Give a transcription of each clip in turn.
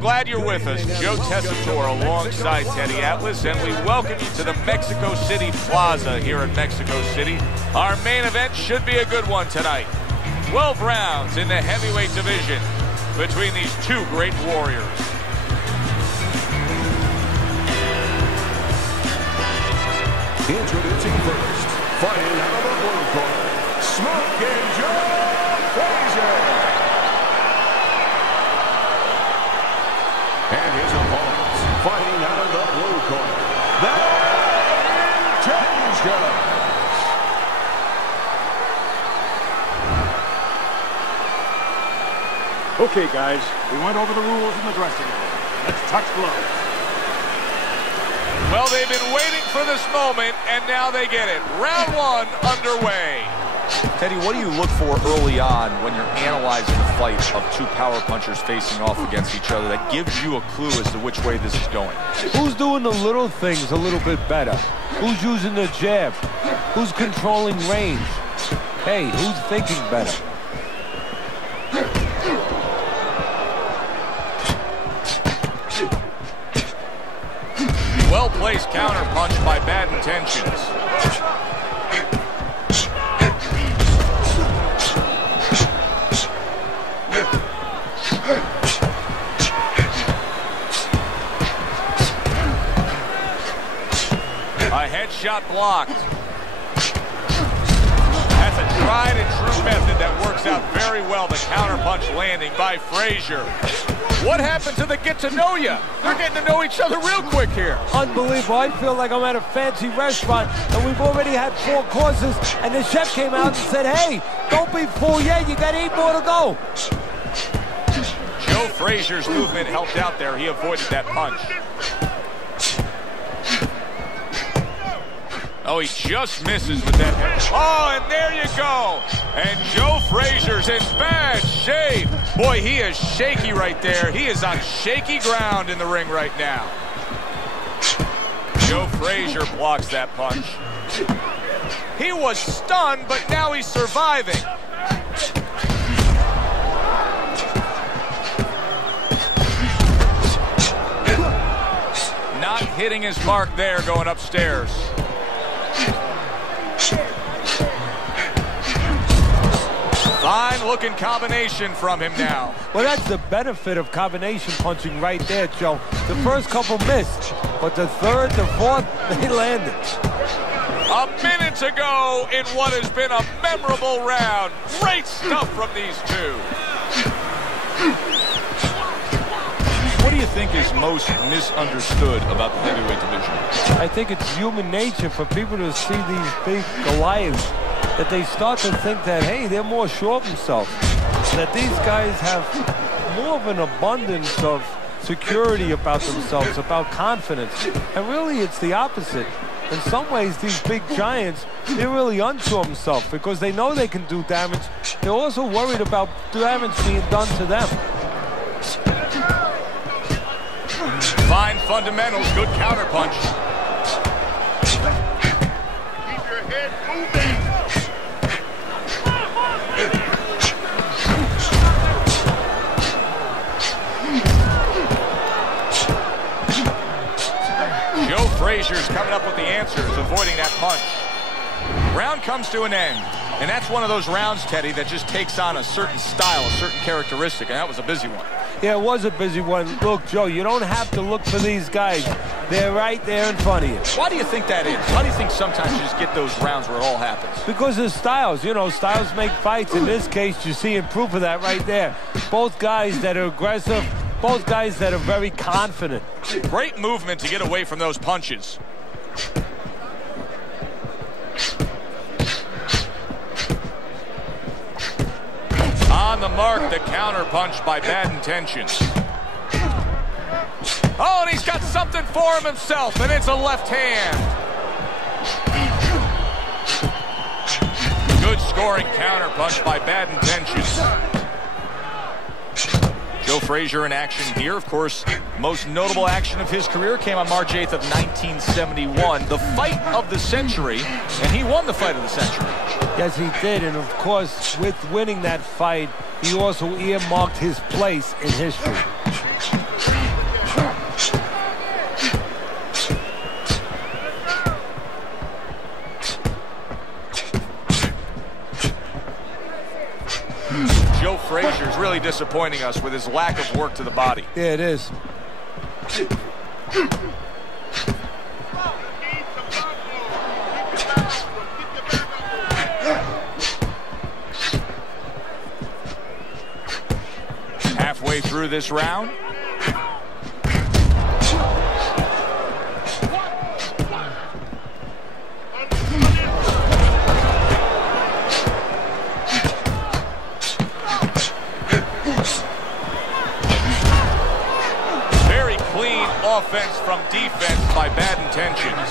Glad you're with us. Joe Tessitore alongside Teddy Atlas, and we welcome you to the Mexico City Plaza here in Mexico City. Our main event should be a good one tonight. 12 rounds in the heavyweight division between these two great warriors. Introducing first, fighting out of the blue corner, Smoking Joe Fréйzer. And his opponents, fighting out of the blue corner, the Intentions. Okay, guys, we went over the rules in the dressing room. Let's touch gloves. Well, they've been waiting for this moment, and now they get it. Round one underway. Teddy, what do you look for early on when you're analyzing a fight of two power punchers facing off against each other that gives you a clue as to which way this is going? Who's doing the little things a little bit better? Who's using the jab? Who's controlling range? Hey, who's thinking better? Well-placed counter punch by Bad Intentions. A headshot blocked. That's a tried and true method that works out very well. The counter punch landing by Fréйzer. What happened to the get-to-know-ya? They're getting to know each other real quick here. Unbelievable. I feel like I'm at a fancy restaurant, and we've already had 4 courses, and the chef came out and said, hey, don't be full yet. You got 8 more to go. Joe Fréйzer's movement helped out there. He avoided that punch. Oh, he just misses with that head. Oh, and there you go. And Joe Fréйzer's in bad shape. Boy, he is shaky right there. He is on shaky ground in the ring right now. Joe Fréйzer blocks that punch. He was stunned, but now he's surviving. Not hitting his mark there going upstairs. Fine-looking combination from him now. Well, that's the benefit of combination punching right there, Joe. The first couple missed, but the third, the fourth, they landed. A minute to go in what has been a memorable round. Great stuff from these two. What do you think is most misunderstood about the heavyweight division? I think it's human nature for people to see these big Goliaths, that they start to think that, hey, they're more sure of themselves, that these guys have more of an abundance of security about themselves, about confidence. And really, it's the opposite. In some ways, these big giants, they're really unto themselves because they know they can do damage. They're also worried about damage being done to them. Fine fundamentals, good counterpunch. Keep your head moving. Joe Fréйzer's coming up with the answers, avoiding that punch. Round comes to an end, and that's one of those rounds, Teddy, that just takes on a certain style, a certain characteristic, and that was a busy one. Yeah, it was a busy one. Look, Joe, you don't have to look for these guys. They're right there in front of you. Why do you think that is? Why do you think sometimes you just get those rounds where it all happens? Because of styles. You know, styles make fights. In this case, you're seeing proof of that right there. Both guys that are aggressive, both guys that are very confident. Great movement to get away from those punches. On the mark, the counter punch by Bad Intentions. Oh, and he's got something for him himself, and it's a left hand. Good scoring counter punch by Bad Intentions. Joe Fréйzer in action here. Of course, most notable action of his career came on March 8th of 1971. The fight of the century, and he won the fight of the century. Yes, he did, and of course, with winning that fight, he also earmarked his place in history. disappointing us with his lack of work to the body. Yeah, it is. Halfway through this round. Offense from defense by Bad Intentions.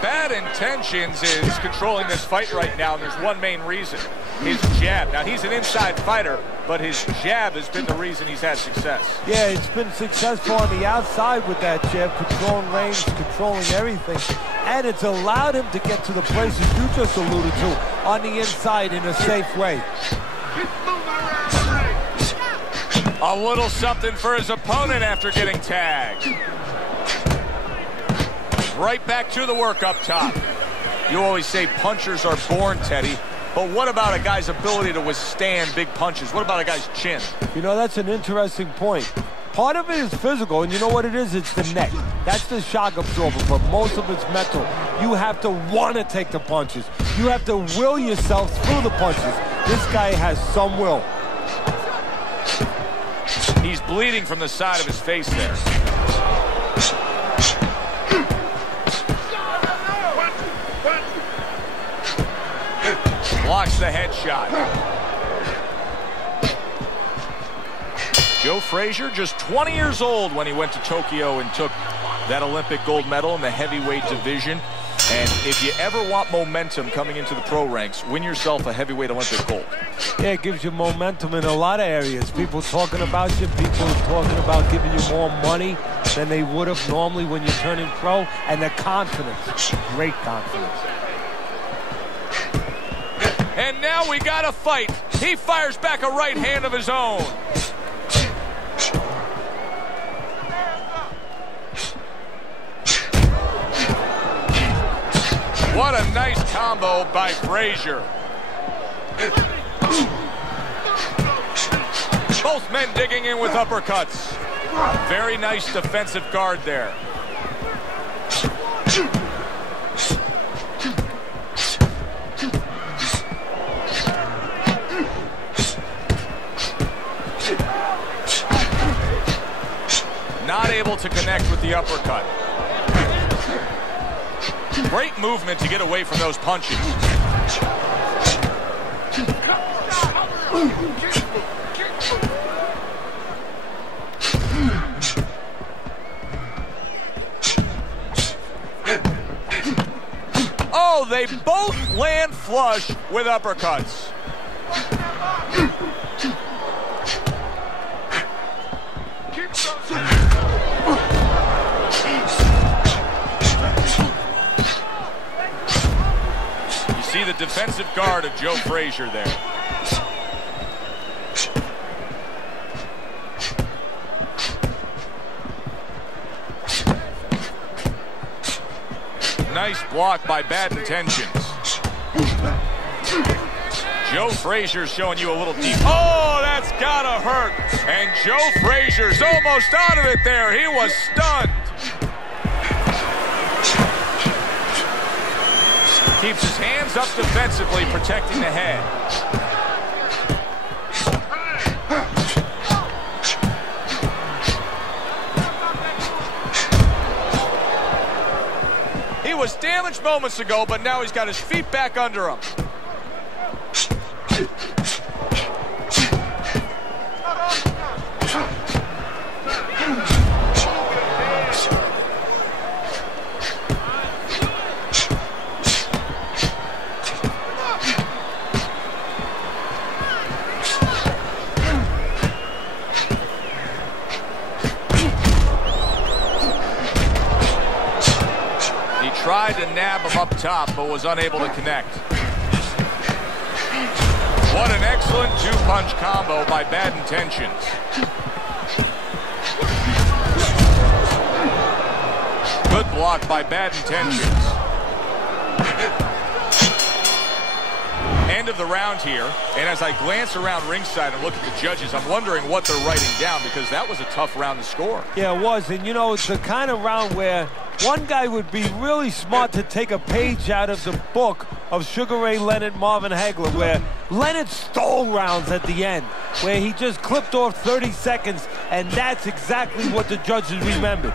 Bad Intentions is controlling this fight right now, and there's one main reason: his jab. Now, he's an inside fighter, but his jab has been the reason he's had success. Yeah, it's been successful on the outside with that jab, controlling range, controlling everything, and it's allowed him to get to the places you just alluded to on the inside in a safe way. A little something for his opponent after getting tagged. Right back to the work up top. You always say punchers are born, Teddy, but what about a guy's ability to withstand big punches? What about a guy's chin? You know, that's an interesting point. Part of it is physical, and you know what it is? It's the neck. That's the shock absorber, but most of it's mental. You have to want to take the punches. You have to will yourself through the punches. This guy has some will. He's bleeding from the side of his face there. Blocks the headshot. Joe Frézer, just 20 years old when he went to Tokyo and took that Olympic gold medal in the heavyweight division. And if you ever want momentum coming into the pro ranks, win yourself a heavyweight Olympic gold. Yeah, it gives you momentum in a lot of areas. People talking about you, people talking about giving you more money than they would have normally when you're turning pro, and the confidence, great confidence. And now we got a fight. He fires back a right hand of his own. What a nice combo by Frézer. Both men digging in with uppercuts. Very nice defensive guard there. Not able to connect with the uppercut. Great movement to get away from those punches. Oh, they both land flush with uppercuts. See the defensive guard of Joe Frézer there. Nice block by Bad Intentions. Joe Frézer's showing you a little deep. Oh, that's gotta hurt. And Joe Frézer's almost out of it there. He was stunned. Keeps his hands up defensively, protecting the head. He was damaged moments ago, but now he's got his feet back under him. Tried to nab him up top, but was unable to connect. What an excellent two-punch combo by Bad Intentions. Good block by Bad Intentions. End of the round here, and as I glance around ringside and look at the judges, I'm wondering what they're writing down, because that was a tough round to score. Yeah, it was, and you know, it's the kind of round where one guy would be really smart to take a page out of the book of Sugar Ray Leonard, Marvin Hagler, where Leonard stole rounds at the end, where he just clipped off 30 seconds, and that's exactly what the judges remembered.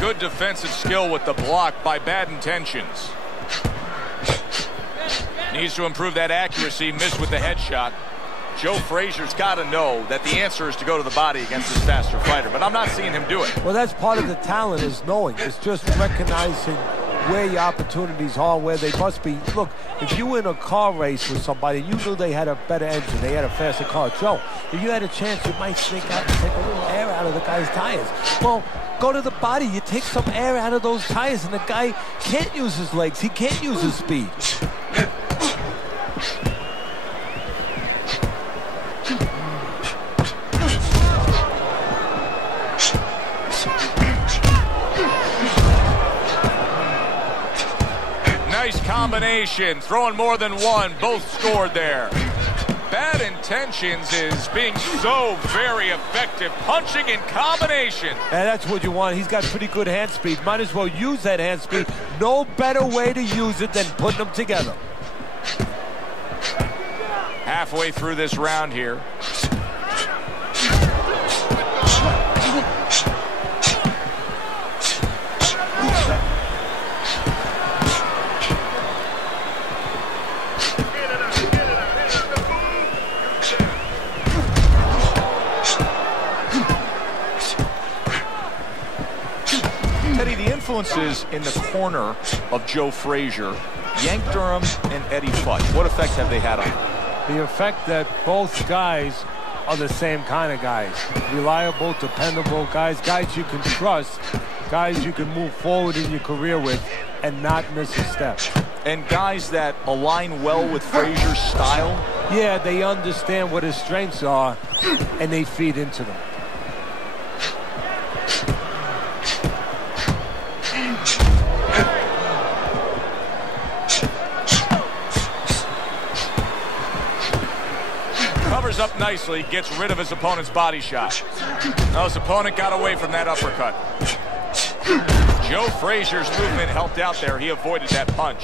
Good defensive skill with the block by Bad Intentions. Needs to improve that accuracy, missed with the headshot. Joe Frazier's got to know that the answer is to go to the body against this faster fighter, but I'm not seeing him do it. Well, that's part of the talent, is knowing. It's just recognizing where your opportunities are, where they must be. Look, if you were in a car race with somebody, you knew they had a better engine, they had a faster car. Joe, if you had a chance, you might sneak out and take a little air out of the guy's tires. Well, go to the body, you take some air out of those tires, and the guy can't use his legs, he can't use his speed. Nice combination, throwing more than one, both scored there. Bad Intentions is being so very effective, punching in combination. And that's what you want. He's got pretty good hand speed. Might as well use that hand speed. No better way to use it than putting them together. Halfway through this round here. Influences in the corner of Joe Frazier, Yank Durham and Eddie Futch. What effect have they had on him? The effect that both guys are the same kind of guys. Reliable, dependable guys, guys you can trust, guys you can move forward in your career with and not miss a step. And guys that align well with Frazier's style? Yeah, they understand what his strengths are and they feed into them. Up nicely, gets rid of his opponent's body shot. Now his opponent got away from that uppercut. Joe Frazier's movement helped out there. He avoided that punch.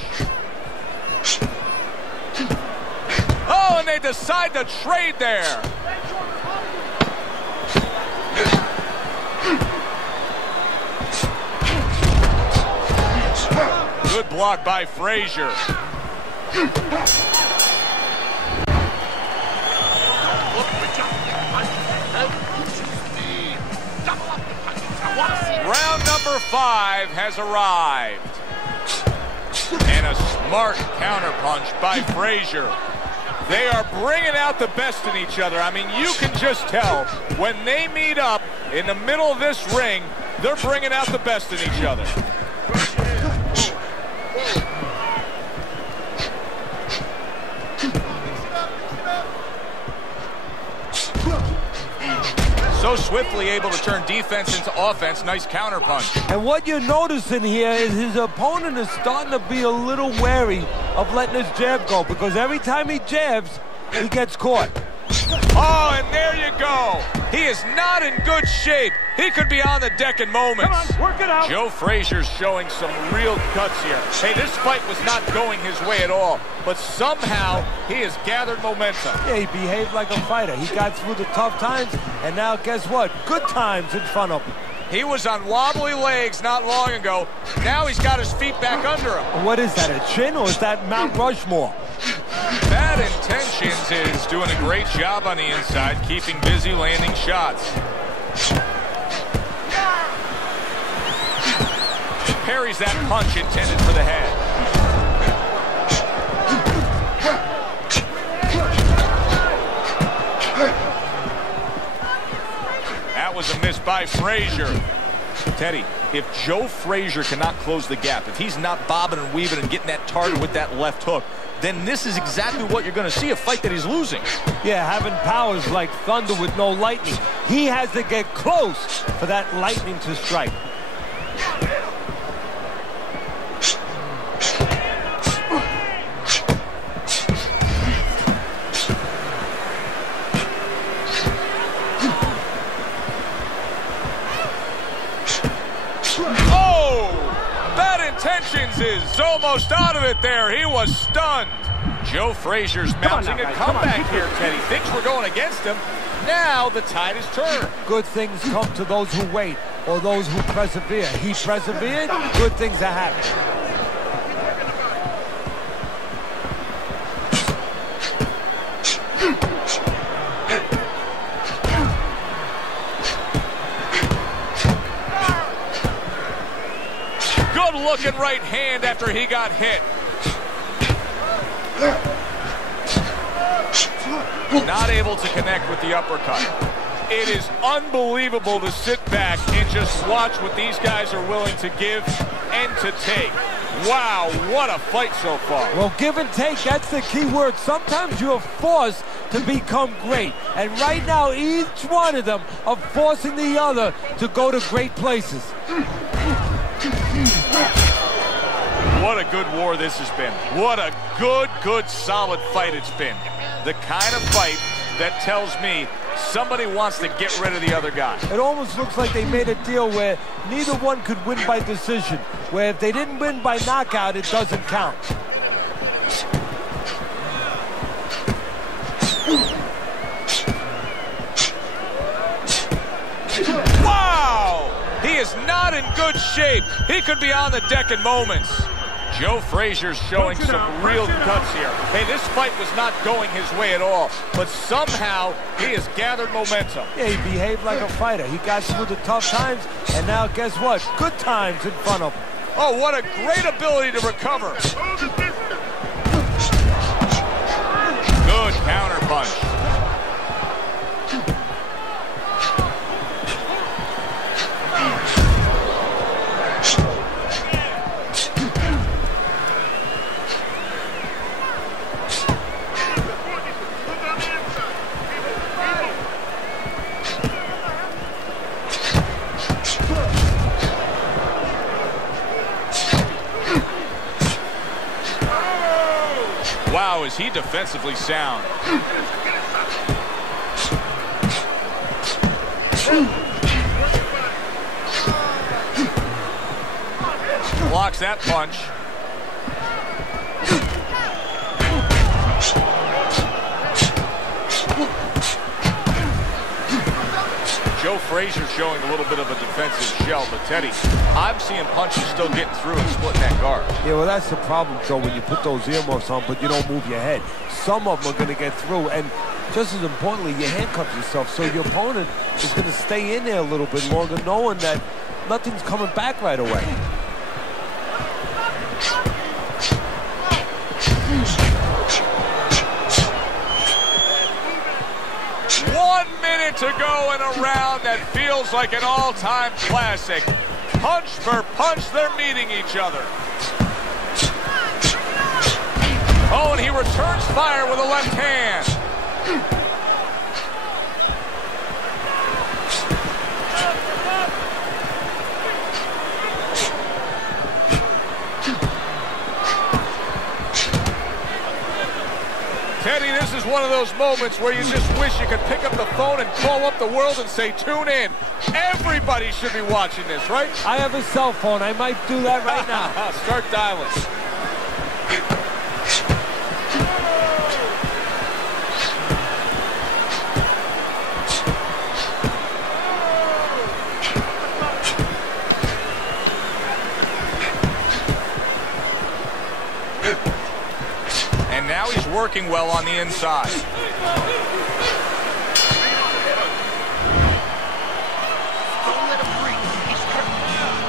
Oh, and they decide to trade there. Good block by Frazier. Round number 5 has arrived. And a smart counterpunch by Frazier. They are bringing out the best in each other. I mean, you can just tell when they meet up in the middle of this ring, they're bringing out the best in each other. So swiftly able to turn defense into offense. Nice counterpunch. And what you're noticing here is his opponent is starting to be a little wary of letting his jab go, because every time he jabs, he gets caught. Oh, and there you go. He is not in good shape. He could be on the deck in moments. Come on, work it out. Joe Frazier's showing some real guts here. Hey, this fight was not going his way at all, but somehow he has gathered momentum. Yeah, he behaved like a fighter. He got through the tough times, and now guess what? Good times in front of him. He was on wobbly legs not long ago. Now he's got his feet back under him. What is that, a chin, or is that Mount Rushmore? Bad Intentions is doing a great job on the inside, keeping busy landing shots. Parries that punch intended for the head. That was a miss by Frazier. Teddy, if Joe Frazier cannot close the gap, if he's not bobbing and weaving and getting that target with that left hook, then this is exactly what you're going to see, a fight that he's losing. Yeah, having powers like thunder with no lightning. He has to get close for that lightning to strike. almost out of it there. He was stunned. Joe Frazier's mounting a comeback here, Teddy. Things were going against him. Now the tide is turned. Good things come to those who wait or those who persevere. He persevered, good things are happening. Good looking right hand after he got hit. Not able to connect with the uppercut. It is unbelievable to sit back and just watch what these guys are willing to give and to take. Wow, what a fight so far. Well, give and take, that's the key word. Sometimes you're forced to become great. And right now, each one of them are forcing the other to go to great places. What a good war this has been. What a good, solid fight it's been. The kind of fight that tells me somebody wants to get rid of the other guy. It almost looks like they made a deal where neither one could win by decision, where if they didn't win by knockout, it doesn't count. Wow! He is not in good shape. He could be on the deck in moments. Joe Frazier's showing some real guts here. Hey, this fight was not going his way at all, but somehow he has gathered momentum. Yeah, he behaved like a fighter. He got through the tough times, and now guess what? Good times in front of him. Oh, what a great ability to recover. Good counter punch. Wow, is he defensively sound. Blocks that punch. Joe Frazier's showing a little bit of a defensive shell, but Teddy, I'm seeing punches still getting through and splitting that guard. Yeah, well, that's the problem, Joe, when you put those earmuffs on, but you don't move your head. Some of them are going to get through, and just as importantly, you handcuff yourself, so your opponent is going to stay in there a little bit longer, knowing that nothing's coming back right away. To go in a round that feels like an all-time classic. Punch for punch, they're meeting each other. Oh, and he returns fire with a left hand. Teddy, this is one of those moments where you just wish you could pick up the phone and call up the world and say, tune in. Everybody should be watching this, right? I have a cell phone. I might do that right now. Start dialing. Now he's working well on the inside. Don't let him breathe. He's hurt.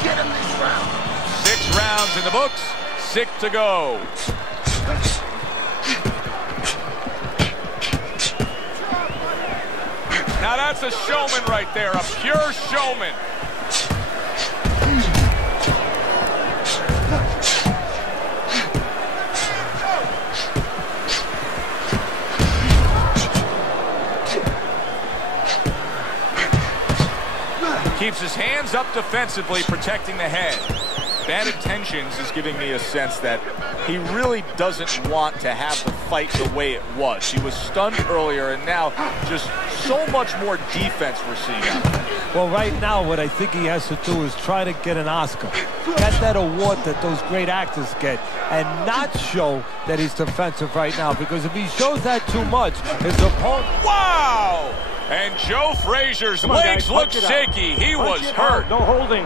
Get him this round. 6 rounds in the books, 6 to go. Now that's a showman right there, a pure showman. Keeps his hands up defensively, protecting the head. Bad intentions is giving me a sense that he really doesn't want to have the fight the way it was. He was stunned earlier, and now just so much more defense we're seeing out of him. Well, right now, what I think he has to do is try to get an Oscar. Get that award that those great actors get, and not show that he's defensive right now, because if he shows that too much, his opponent... Wow! And Joe Frazier's legs look shaky. He was hurt. No holding.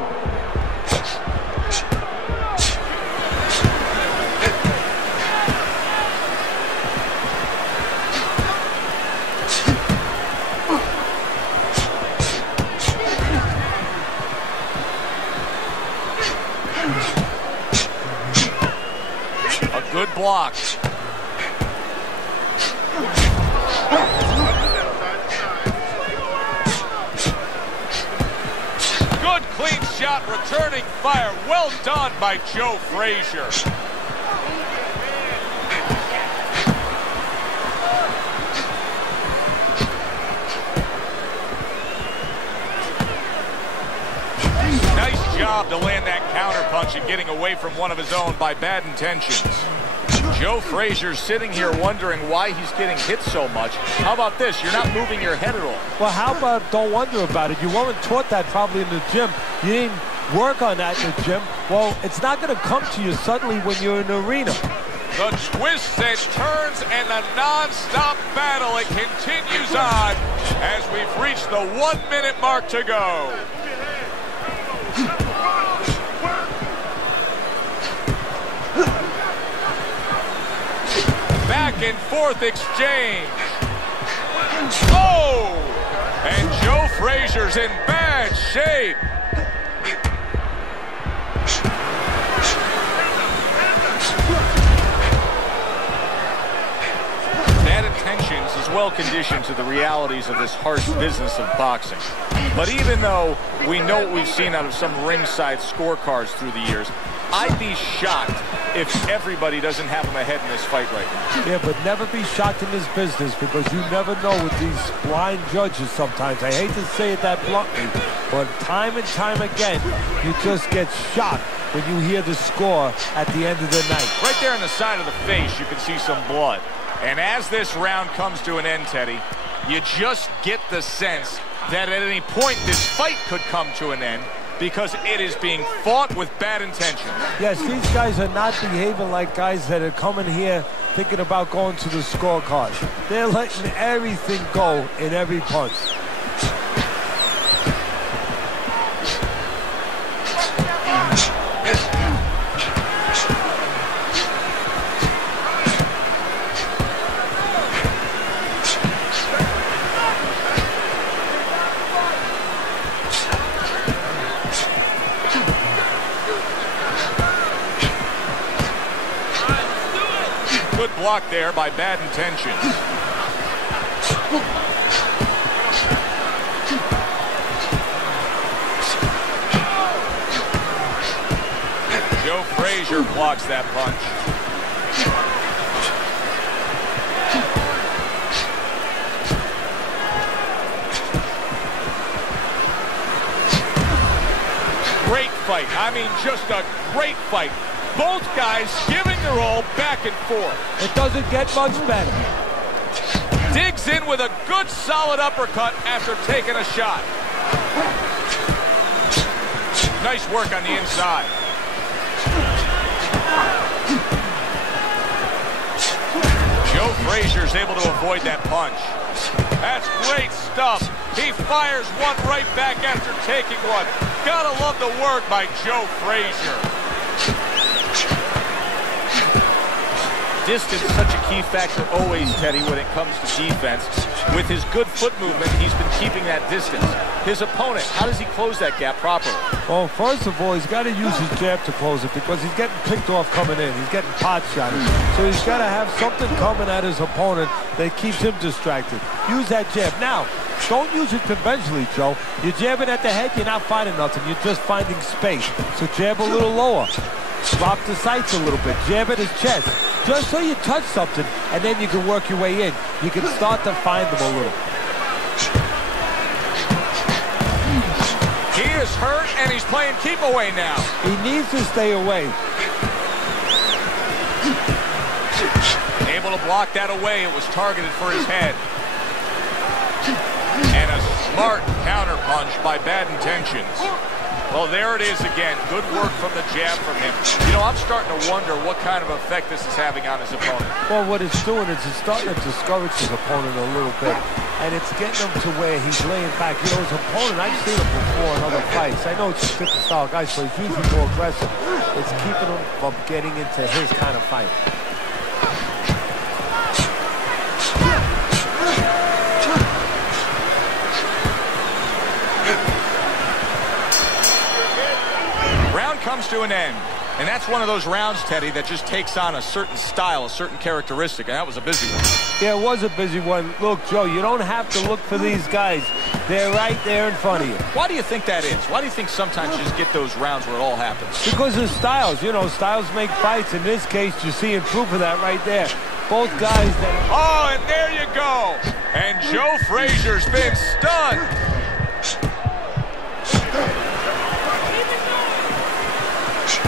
A good block. Good clean shot, returning fire. Well done by Joe Frazier. Nice job to land that counter punch and getting away from one of his own by bad intentions. Joe Frazier's sitting here wondering why he's getting hit so much. How about this? You're not moving your head at all. Well, how about don't wonder about it? You weren't taught that probably in the gym. You didn't work on that in the gym. Well, it's not going to come to you suddenly when you're in the arena. The twists and turns and the non-stop battle, it continues on as we've reached the 1 minute mark to go. Back and forth exchange. Oh! And Joe Frazier's in bad shape. Bad intentions is well conditioned to the realities of this harsh business of boxing. But even though we know what we've seen out of some ringside scorecards through the years, I'd be shocked if everybody doesn't have him ahead in this fight right now. Yeah, but never be shocked in this business, because you never know with these blind judges sometimes. I hate to say it that bluntly, but time and time again, you just get shocked when you hear the score at the end of the night. Right there on the side of the face, you can see some blood. And as this round comes to an end, Teddy, you just get the sense that at any point this fight could come to an end, because it is being fought with bad intentions. Yes, these guys are not behaving like guys that are coming here thinking about going to the scorecard. They're letting everything go in every punch. Good block there by bad intentions. Joe Frazier blocks that punch. Great fight. I mean, just a great fight. Both guys giving their all back and forth. It doesn't get much better. Digs in with a good solid uppercut after taking a shot. Nice work on the inside. Joe Frazier's able to avoid that punch. That's great stuff. He fires one right back after taking one. Gotta love the work by Joe Frazier. Distance is such a key factor always, Teddy, when it comes to defense. With his good foot movement, he's been keeping that distance. His opponent, how does he close that gap properly? Well, first of all, he's got to use his jab to close it, because he's getting picked off coming in. He's getting pot shotted. So he's got to have something coming at his opponent that keeps him distracted. Use that jab. Now, don't use it conventionally, Joe. You're jabbing at the head, you're not finding nothing. You're just finding space. So jab a little lower. Drop the sights a little bit. Jab at his chest. Just so you touch something, and then you can work your way in. You can start to find them a little. He is hurt, and he's playing keep away now. He needs to stay away. Able able to block that away. It was targeted for his head. And a smart counter punch by Bad Intentions. Well, there it is again. Good work from the jab from him. You know, I'm starting to wonder what kind of effect this is having on his opponent. Well, what it's doing is it's starting to discourage his opponent a little bit. And it's getting him to where he's laying back. You know, his opponent, I've seen him before in other fights. I know it's a different style guy, so he's usually more aggressive. It's keeping him from getting into his kind of fight. Round comes to an end. And that's one of those rounds, Teddy, that just takes on a certain style, a certain characteristic, and that was a busy one. Yeah, it was a busy one. Look, Joe, you don't have to look for these guys. They're right there in front of you. Why do you think that is? Why do you think sometimes you just get those rounds where it all happens? Because of styles. You know, styles make fights. In this case, you're seeing proof of that right there. Both guys that... Oh, and there you go. And Joe Frazier's been stunned.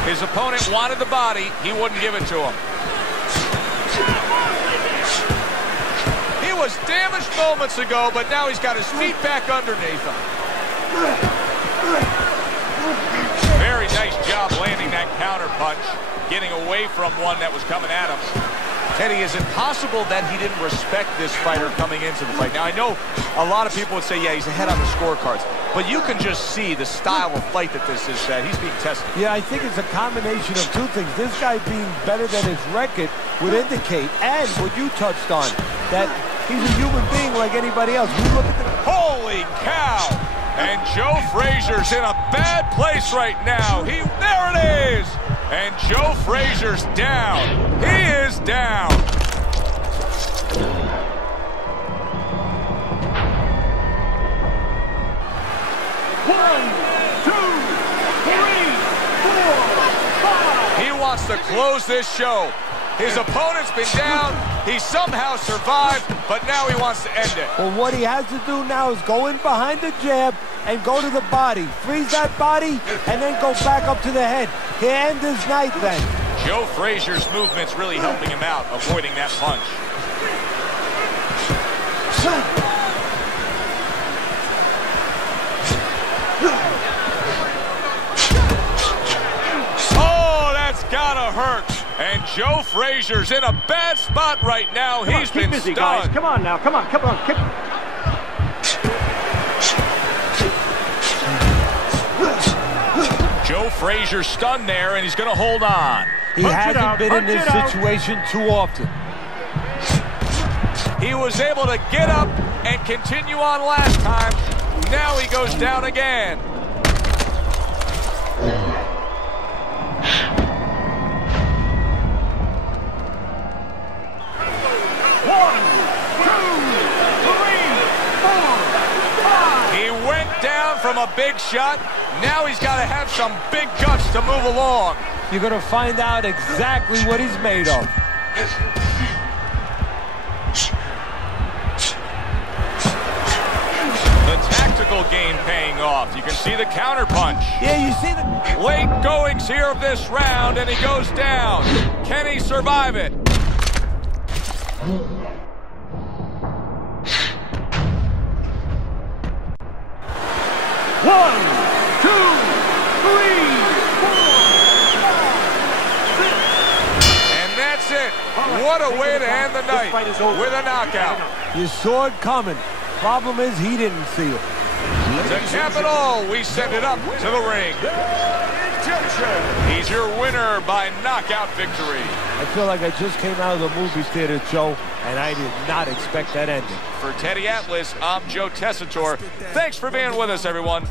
His opponent wanted the body. He wouldn't give it to him. He was damaged moments ago, but now he's got his feet back underneath him. Very nice job landing that counter punch, getting away from one that was coming at him. Teddy, is it possible that he didn't respect this fighter coming into the fight? Now, I know a lot of people would say, yeah, he's ahead on the scorecards, but you can just see the style of fight that this is, that he's being tested. Yeah, I think it's a combination of two things. This guy being better than his record would indicate, and what you touched on, that he's a human being like anybody else. We look at the... Holy cow! And Joe Frazier's in a bad place right now. There it is! And Joe Frazier's down. He is down. One, two, three, 4, 5. He wants to close this show. His opponent's been down. He somehow survived, but now he wants to end it. Well, what he has to do now is go in behind the jab and go to the body. Freeze that body and then go back up to the head. He'll end his night then. Joe Frazier's movement's really helping him out, avoiding that punch. Oh, that's gotta hurt. And Joe Frazier's in a bad spot right now. He's been busy, stunned. guys. Come on now. Come on. Keep... Joe Frazier's stunned there, and he's going to hold on. He hasn't been in this situation too often. He was able to get up and continue on last time. Now he goes down again. One, two, three, 4, 5. He went down from a big shot. Now he's got to have some big guts to move along. You're going to find out exactly what he's made of. The tactical game paying off. You can see the counter punch. Yeah, you see the... Late goings here of this round, and he goes down. Can he survive it? One, two, three, 4, 5, 6. And that's it. What a way to end the night with a knockout. You saw it coming. Problem is, he didn't see it. To cap it all, we send it up to the ring. He's your winner by knockout victory. I feel like I just came out of the movie theater, Joe, and I did not expect that ending. For Teddy Atlas, I'm Joe Tessitore. Thanks for being with us, everyone.